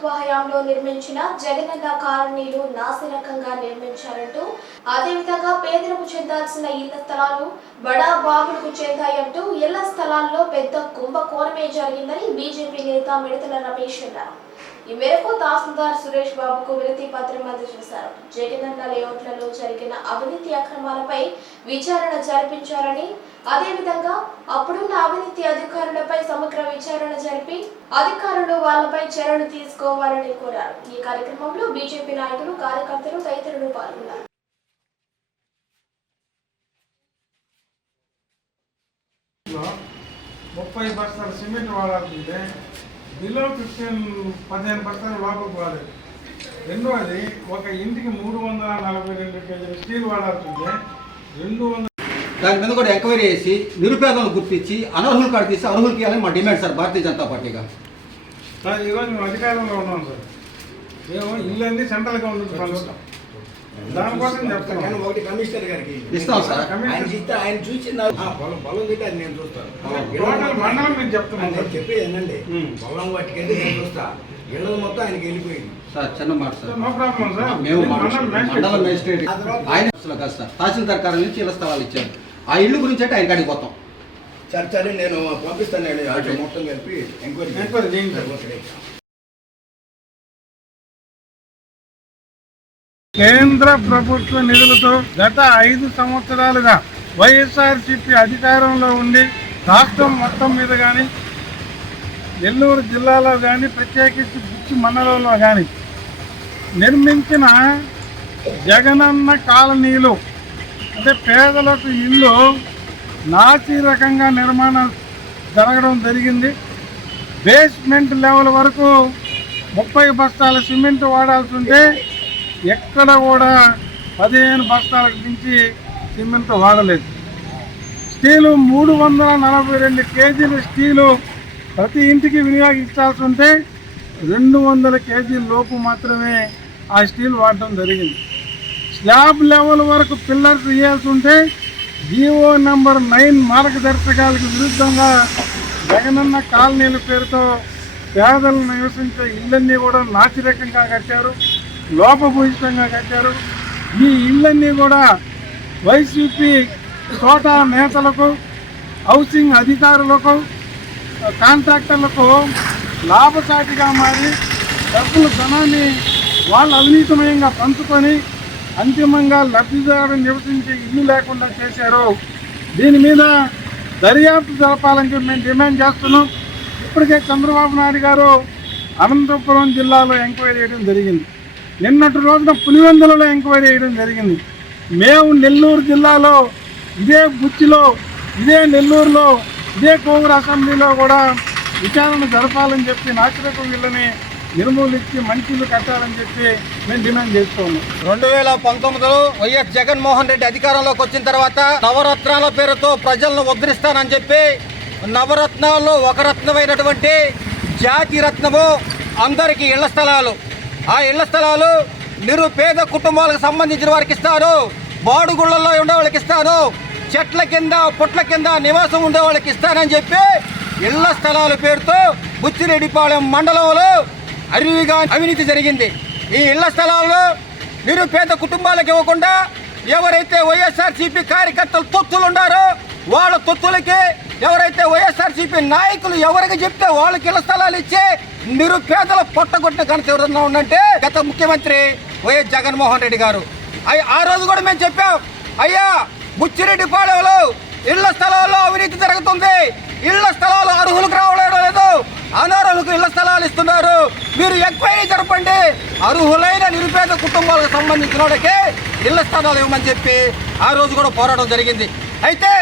ప్రభుత్వ హయాంలో నిర్మించిన జగనన్న కాలనీలు నాసిరకంగా నిర్మించారంటూ అదేవిధంగా పేదలకు చెందాల్సిన ఇళ్ళ స్థలాలు బడా బాబులకు చెందాయంటూ ఇళ్ళ స్థలాల్లో పెద్ద కుంభకోణమే జరిగిందని బీజేపీ నేత మిడతల రమేష్ అన్నారు. ఈ మేరకు తహసీల్దార్ సురేష్ బాబుకు వినతి పత్రం అందజేశారు. జగనన్న లేఅవుట్లలో జరిగిన అవినీతి అక్రమాలపై విచారణ జరిపించారని అదేవిధంగా అప్పుడున్న అవినీతి అధికారులపై సమగ్ర విచారణ జరిపి అధికారులు వాళ్ళపై చర్యలు తీసుకోవాలని కోరారు. ఈ కార్యక్రమంలో బీజేపీ నాయకులు కార్యకర్తలు తదితరులు పాల్గొన్నారు. ముప్పై బస్తాల సిమెంట్ వాడాల్సిందే బిలో ఫిఫ్టీన్ పదిహేను బస్తాలు లోపలికి వాడేది రెండవది ఒక ఇంటికి మూడు వందల నలభై రెండు కేజీల స్టీల్ వాడాల్సిందే. రెండు వందల దాని మీద కూడా ఎంక్వైరీ చేసి నిరుపేదలను గుర్తించి అనర్హులు కాడ తీసి అర్హులకి ఇవ్వాలని మా డిమాండ్ సార్ భారతీయ జనతా పార్టీగా. సార్ ఈరోజు మేము అధికారంలో ఉన్నాం సార్. మేము ఇల్లన్నీ సెంట్రల్ గవర్నమెంట్ పంచుతాం దానికోసం కానీ చెప్తున్నాం. ఒకటి కమిషనర్ గారికి. ఇస్తాం సార్. ఆయన ఇస్తే ఆయన చూసి నా- ఆ, పొలం పొలం తింటే అది నేను చూస్తాను టోటల్ మండలం మీకు చెప్తున్నాం నేను సార్ చెప్పేది ఏనండి ఉమ్. పొలం వాటికెళ్ళి నేను చూస్తా. ఇళ్ళ మొత్తం ఆయనకి వెళ్ళిపోయింది. సార్ చిన్న మాట సార్. No problem sir. మేము మండలం మండలం మేజిస్ట్రేట్. మేజిస్ట్రేట్ ఆయన అసలు కాదు సార్. తహసీల్దార్ కార్యాలయం నుంచి ఇళ్ళ స్థలాలు ఇచ్చారు. ఆ ఇల్లు గురించి అంటే ఆయన కాడికి పోతాం. సరే సరే నేను పంపిస్తాను మొత్తం కలిపి ఎంక్వైరీ ఎంక్వైరీ చేయండి కేంద్ర ప్రభుత్వ నిధులతో గత ఐదు సంవత్సరాలుగా వైఎస్ఆర్సిపి అధికారంలో ఉండి రాష్ట్రం మొత్తం మీద కానీ నెల్లూరు జిల్లాలో కానీ ప్రత్యేకించి బుచ్చి మండలంలో కానీ నిర్మించిన జగనన్న కాలనీలు అంటే పేదలకు ఇల్లు నాసి రకంగా నిర్మాణం జరగడం జరిగింది. బేస్మెంట్ లెవెల్ వరకు ముప్పై బస్తాల సిమెంట్ వాడాల్సి ఉంటే ఎక్కడ కూడా పదిహేను బస్తాలకు మించి సిమెంట్ వాడలేదు. స్టీలు మూడు వందల నలభై రెండు కేజీల స్టీలు ప్రతి ఇంటికి వినియోగించాల్సి ఉంటే రెండు వందల కేజీల లోపు మాత్రమే ఆ స్టీల్ వాడటం జరిగింది. స్లాబ్ లెవెల్ వరకు పిల్లర్స్ వేయాల్సి ఉంటే జీవో నంబర్ నైన్ మార్గదర్శకాలకు విరుద్ధంగా జగనన్న కాలనీల పేరుతో పేదలు నివసించే ఇళ్ళన్నీ కూడా నాచిరకంగా కట్టారు. లోపభూయిష్టంగా కట్టారు. ఈ ఇళ్ళన్నీ కూడా వైసీపీ తోటా నేతలకు హౌసింగ్ అధికారులకు కాంట్రాక్టర్లకు లాభసాటిగా మారి డబ్బుల ధనాన్ని వాళ్ళు అవినీతమయంగా పంచుకొని అంతిమంగా లబ్ధిదారు నివసించే ఇల్లు లేకుండా చేశారు. దీని మీద దర్యాప్తు జరపాలని చెప్పి మేము డిమాండ్ చేస్తున్నాం. ఇప్పటికే చంద్రబాబు నాయుడు గారు అనంతపురం జిల్లాలో ఎంక్వైరీ చేయడం జరిగింది. నిన్నటి రోజున పులివెందులలో ఎంక్వైరీ చేయడం జరిగింది. మేము నెల్లూరు జిల్లాలో ఇదే బుచ్చిలో ఇదే నెల్లూరులో ఇదే కోవూరు అసెంబ్లీలో కూడా విచారణ జరపాలని చెప్పి నాసిరకం వీళ్ళని నిర్మూలించి మంచిలు కట్టాలని చెప్పి మేము డిమాండ్ చేస్తున్నాం. రెండు వేల పంతొమ్మిదిలో వైఎస్ జగన్మోహన్ రెడ్డి అధికారంలోకి వచ్చిన తర్వాత నవరత్నాల పేరుతో ప్రజలను ఉద్ధరిస్తానని చెప్పి నవరత్నాల్లో ఒక రత్నమైనటువంటి జాతి రత్నము అందరికీ ఇళ్ళ స్థలాలు. ఆ ఇళ్ళ స్థలాలు నిరుపేద కుటుంబాలకు సంబంధించిన వారికి ఇస్తారు. బాడుగుళ్ళల్లో ఉండే వాళ్ళకి ఇస్తారు. చెట్ల కింద పుట్ల కింద నివాసం ఉండే వాళ్ళకి ఇస్తానని చెప్పి ఇళ్ళ స్థలాల పేరుతో బుచ్చిరెడ్డిపాలెం మండలంలో అరివిగా అవినీతి జరిగింది. ఈ ఇళ్ళ స్థలాల్లో నిరుపేద కుటుంబాలకు ఇవ్వకుండా ఎవరైతే వైఎస్ఆర్సీపీ కార్యకర్తలు తొత్తులు ఉన్నారో వాళ్ళ తొత్తులకి ఎవరైతే వైఎస్ఆర్సీపీ నాయకులు ఎవరికి చెప్తే వాళ్ళకి ఇళ్ళ స్థలాలు ఇచ్చి నిరుపేదల పొట్టగొట్టిన ఘనత ఎవరన్నా ఉందంటే గత ముఖ్యమంత్రి వైఎస్ జగన్మోహన్ రెడ్డి గారు. ఆ రోజు కూడా మేము చెప్పాం అయ్యా బుచ్చిరెడ్డి పాడేవాళ్ళు ఇళ్ళ స్థలాల్లో అవినీతి జరుగుతుంది. ఇళ్ళ స్థలాలు అర్హులకు రావడం లేదు. అనర్హులకు ఇళ్ళ స్థలాలు ఇస్తున్నారు. మీరు ఎంక్వైరీ జరపండి. అర్హులైన నిరుపేద కుటుంబాలకు సంబంధించిన వాళ్ళకి ఇళ్ళ స్థలాలు ఇవ్వమని చెప్పి ఆ రోజు కూడా పోరాటం జరిగింది. అయితే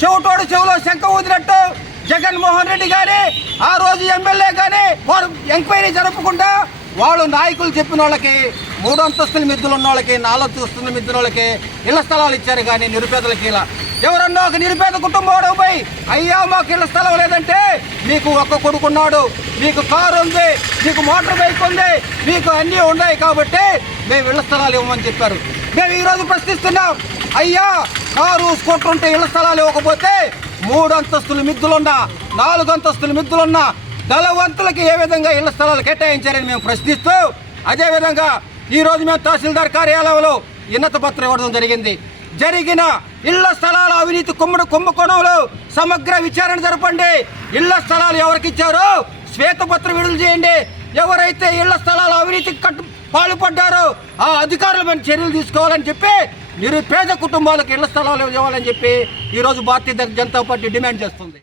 చెవుటోడు చెవిలో శంఖ ఊదినట్టు జగన్మోహన్ రెడ్డి గారి ఆ రోజు ఎమ్మెల్యే కానీ వారు ఎంక్వైరీ జరపకుండా వాళ్ళు నాయకులు చెప్పిన వాళ్ళకి మూడు అంతస్తుల మిద్దులు ఉన్న వాళ్ళకి నాలుగు అంతస్తుల మిద్దుల వాళ్ళకి ఇళ్ళ స్థలాలు ఇచ్చారు కానీ నిరుపేదలకి ఇలా. ఎవరన్నా ఒక నిరుపేద కుటుంబం పోయి అయ్యా మాకు ఇళ్ళ స్థలం లేదంటే మీకు ఒక్క కొడుకున్నాడు మీకు కారు ఉంది మీకు మోటార్ బైక్ ఉంది మీకు అన్నీ ఉన్నాయి కాబట్టి మేము ఇళ్ళ స్థలాలు ఇవ్వమని చెప్పారు. మేము ఈరోజు ప్రశ్నిస్తున్నాం అయ్యా కారు స్కూటర్ ఉంటే ఇళ్ళ స్థలాలు ఇవ్వకపోతే మూడు అంతస్తులు మిద్దులున్నా నాలుగు అంతస్తులు మిద్దులున్నా దళవంతులకి ఏ విధంగా ఇళ్ళ స్థలాలు కేటాయించారని మేము ప్రశ్నిస్తూ అదేవిధంగా ఈరోజు మేము తహసీల్దార్ కార్యాలయంలో ఉన్నత పత్రం ఇవ్వడం జరిగింది. జరిగిన ఇళ్ళ స్థలాల అవినీతి కుమ్మడి కుంభకోణంలో సమగ్ర విచారణ జరపండి. ఇళ్ళ స్థలాలు ఎవరికి ఇచ్చారో శ్వేతపత్రం విడుదల చేయండి. ఎవరైతే ఇళ్ళ స్థలాల అవినీతికి కట్టు పాల్పడ్డారో ఆ అధికారుల మీద చర్యలు తీసుకోవాలని చెప్పి నిరుపేద కుటుంబాలకు ఇళ్ళ స్థలాలు ఇవ్వాలని చెప్పి ఈరోజు భారతీయ జనతా పార్టీ డిమాండ్ చేస్తుంది.